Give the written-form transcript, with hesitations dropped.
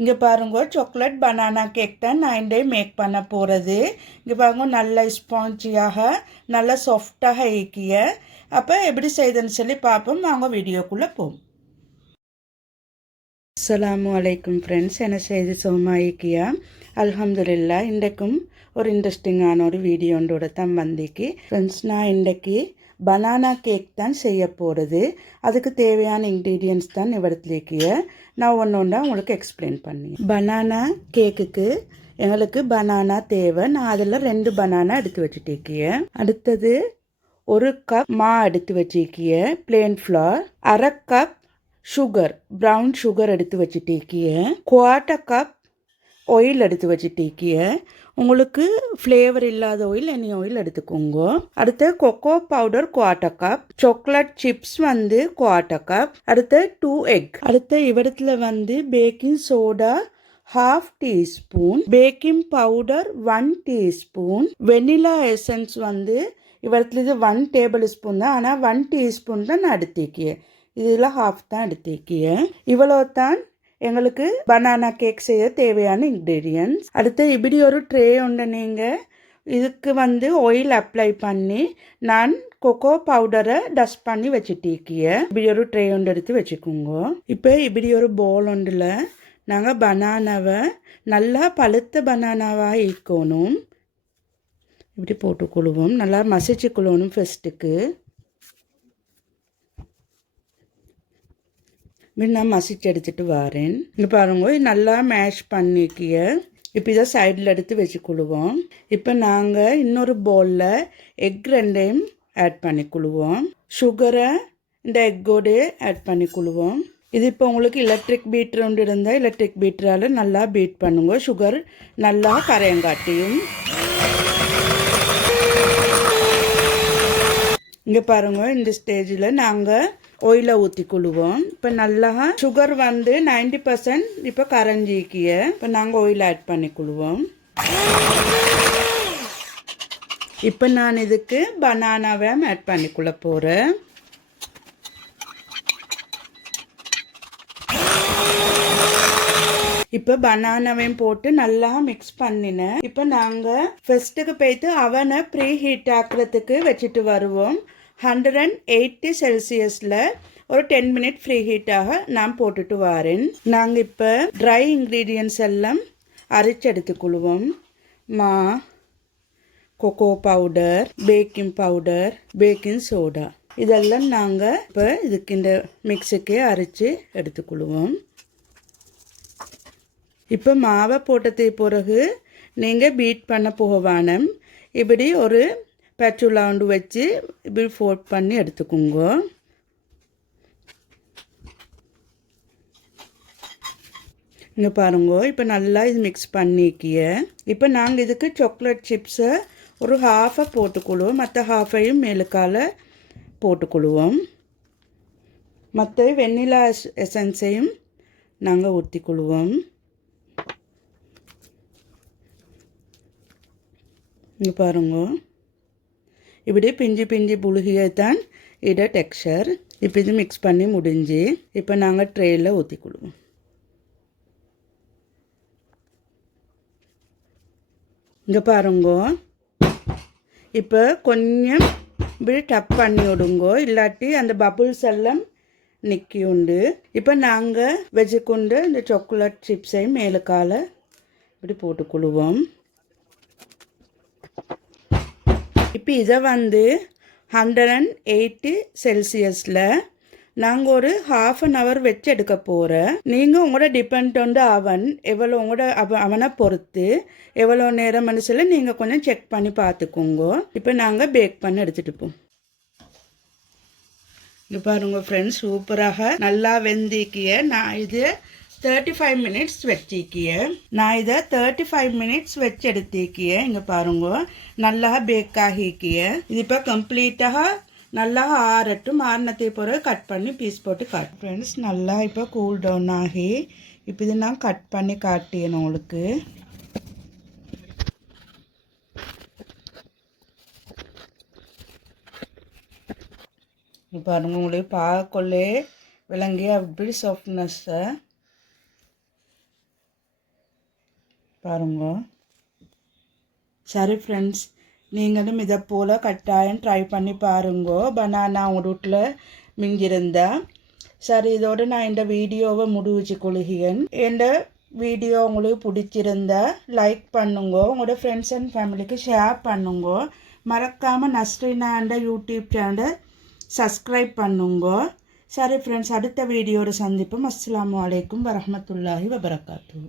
இங்கே பாருங்க chocolate banana cake தான் நான் இன்றைய மேக் பண்ண போகிறது. இங்கே பாருங்க நல்ல ஸ்பாஞ்சியாக நல்ல சாஃப்டாக இயக்கிய. அப்போ எப்படி செய்யுதுன்னு சொல்லி பார்ப்போம். வாங்க வீடியோக்குள்ளே போவோம். அஸ்ஸலாமு அலைக்கும் ஃப்ரெண்ட்ஸ், என்ன செய்து சுகமா இயக்கியா? அல்ஹம்துலில்லா. இன்றைக்கும் ஒரு இன்ட்ரெஸ்டிங்கான ஒரு வீடியோண்டோட தான் வந்திக்கு ஃப்ரெண்ட்ஸ். நான் இன்றைக்கு பனானா கேக் தான் செய்ய போகிறது. அதுக்கு தேவையான இன்க்ரீடியன்ட்ஸ் தான் இவ்விடத்துலேக்கிய நான் ஒன்று ஒன்றா உங்களுக்கு எக்ஸ்பிளைன் பண்ணி. பனானா கேக்குக்கு எங்களுக்கு பனானா தேவை. நான் அதில் 2 பனானா எடுத்து வச்சுட்டேக்கிய. அடுத்தது 1 கப் மா எடுத்து வச்சிக்கிய plain flour, 1/2 cup sugar brown sugar எடுத்து வச்சுட்டேக்கிய, 1/4 கப் ஆயில் எடுத்து வச்சுட்டேக்கிய. உங்களுக்கு ஃப்ளேவர் இல்லாத ஆயில் எனி ஆயில் எடுத்துக்கோங்க. அடுத்து cocoa powder 1/4 cup, chocolate chips 1/4 cup, அடுத்து 2 எக். அடுத்து இவரத்தில் baking soda 1/2 teaspoon, baking powder 1 teaspoon, vanilla essence இவரத்தில் இது 1 டேபிள் ஸ்பூன் தான். ஆனால் 1 டீஸ்பூன் தான் நான் எடுத்துக்கிய. இதில் 1/2 தான் எடுத்துக்கிய. இவ்வளோ தான் எங்களுக்கு பனானா கேக் செய்ய தேவையான இன்க்ரீடியன்ட்ஸ். அடுத்து இப்படி ஒரு ட்ரே ஒன்று நீங்கள் இதுக்கு ஆயில் அப்ளை பண்ணி நான் கொக்கோ பவுடரை டஸ்ட் பண்ணி வச்சுட்டிக்கிய. இப்படி ஒரு ட்ரே ஒன்று எடுத்து வச்சுக்கோங்க. இப்போ இப்படி ஒரு பவுல் ஒன்றில் நாங்கள் பனானாவை நல்லா பழுத்த பனானாவாக ஈக்கணும். இப்படி போட்டுக்கொள்வோம். நல்லா மசிச்சுக்கொள்ளணும் ஃபஸ்ட்டுக்கு. நான் மசிச்சு எடுத்துகிட்டு வரேன். இங்கே பாருங்க, நல்லா மேஷ் பண்ணிக்கிய. இப்போ இதை சைடில் எடுத்து வச்சுக்கொள்வோம். இப்போ நாங்கள் இன்னொரு பவுலில் எக் 2 ஆட் பண்ணிக்கொள்வோம். சுகரை இந்த எக்கோடு ஆட் பண்ணிக்கொள்வோம். இது இப்போ உங்களுக்கு எலக்ட்ரிக் பீட்டர் ஒன்று இருந்தால் எலக்ட்ரிக் பீட்டரால் நல்லா பீட் பண்ணுங்க. சுகர் நல்லா கரையங்காட்டியும். இங்கே பாருங்கள், இந்த ஸ்டேஜில் நாங்கள் ஆயிலை ஊற்றிக்கொள்வோம். இப்போ நல்லா சுகர் 90% இப்போ கரைஞ்சிக்கிய. இப்போ நாங்கள் ஆயில் ஆட் பண்ணிக்கொள்வோம். இப்போ நான் இதுக்கு பனானாவை ஆட் பண்ணிக்கொள்ள போகிறேன். இப்போ பனானாவையும் போட்டு நல்லா மிக்ஸ் பண்ணினேன். இப்போ நாங்கள் ஃபர்ஸ்ட்டுக்கு போய்த்து அவனை ப்ரீ ஹீட் ஆக்கிறதுக்கு வச்சுட்டு வருவோம். 180 செல்சியஸில் ஒரு 10 மினிட் ஃப்ரீ ஹீட்டாக நான் போட்டுட்டு வரேன். நாங்கள் இப்போ ட்ரை இன்க்ரீடியன்ட்ஸ் எல்லாம் அரைச்சி எடுத்துக்கொள்வோம். மா, cocoa powder, baking powder, baking soda இதெல்லாம் நாங்கள் இப்போ இதுக்கு இந்த மிக்ஸுக்கே அரைச்சி எடுத்துக்கொள்வோம். இப்போ மாவை போட்டது பிறகு நீங்கள் பீட் பண்ண போகவானம். இப்படி ஒரு பேச்சுலா ஒன்று வச்சு இப்படி ஃபோல்ட் பண்ணி எடுத்துக்கோங்க. இங்கே பாருங்க, இப்போ நல்லா இது மிக்ஸ் பண்ணிக்கிய. இப்போ நாங்கள் இதுக்கு சாக்லேட் சிப்ஸை ஒரு 1/2 போட்டுக்கொள்வோம். மற்ற 1/2 மேலுக்கால் போட்டுக்கொள்வோம். மற்ற வெண்ணிலா எசன்ஸையும் நாங்கள் ஊற்றிக்கொள்வோம். இங்கே பாருங்க, இப்படி பிஞ்சு பிஞ்சு புழுகியே தான் இதை டெக்ஸ்சர். இப்போ இது மிக்ஸ் பண்ணி முடிஞ்சு இப்போ நாங்கள் ட்ரேயில் ஊற்றிக்கொள்வோம். இங்கே பாருங்க, இப்போ கொஞ்சம் இப்படி டப் பண்ணி விடுங்கோ, இல்லாட்டி அந்த பபுள்ஸ் எல்லாம் நிற்கி உண்டு. இப்போ நாங்கள் வச்சுக்கொண்டு இந்த சாக்லேட் சிப்ஸையும் மேலுக்கால இப்படி போட்டுக்கொள்வோம். இப்போ இதை 180 செல்சியஸில் நாங்கள் ஒரு 1/2 hour வச்சு எடுக்க போகிறேன். நீங்கள் உங்களோட டிபெண்ட் ஆன் அவன் எவ்வளோ உங்களோட அவனை பொறுத்து எவ்வளோ நேரம் மனசில் நீங்கள் கொஞ்சம் செக் பண்ணி பார்த்துக்கோங்க. இப்போ நாங்கள் பேக் பண்ணி எடுத்துகிட்டு போவோம். இங்கே பாருங்க ஃப்ரெண்ட்ஸ், சூப்பராக நல்லா வெந்திக்கிய. நான் இது 35 மினிட்ஸ் வச்சிக்கிய. நான் இதை 35 மினிட்ஸ் வச்சு எடுத்திக்கிய. இங்கே பாருங்க, நல்லா பேக் ஆகிக்கிய. இது இப்போ கம்ப்ளீட்டாக நல்லா ஆறட்டும். ஆறினத்தை பிறகு கட் பண்ணி பீஸ் போட்டு காட்டு. ஃப்ரெண்ட்ஸ், நல்லா இப்போ கூல் டவுன் ஆகி இப்போ இது நான் கட் பண்ணி காட்டியேன் உங்களுக்கு. பாருங்க, உங்களுக்கு பார்க்கொள்ளே விளங்கி அப்படி சாஃப்ட்னஸ்ஸை. பாருங்க. சரி ஃப்ரெண்ட்ஸ், நீங்களும் இதை போல் கட்டாயம் ட்ரை பண்ணி பாருங்கோ. பனானா உங்கள் வீட்டில் மிஞ்சிருந்தா. சரி, இதோடு நான் இந்த வீடியோவை முடிச்சு கொள்கிறேன். இந்த வீடியோ உங்களுக்கு பிடிச்சிருந்தா லைக் பண்ணுங்க, உங்களோட ஃப்ரெண்ட்ஸ் அண்ட் ஃபேமிலிக்கு ஷேர் பண்ணுங்க. மறக்காமல் நஸ்ரீனாண்ட யூடியூப் சேனலை சப்ஸ்கிரைப் பண்ணுங்க. சரி ஃப்ரெண்ட்ஸ், அடுத்த வீடியோவில் சந்திப்போம். அஸ்ஸலாமு அலைக்கும் வரஹ்மத்துல்லாஹி வபரகாத்துஹு.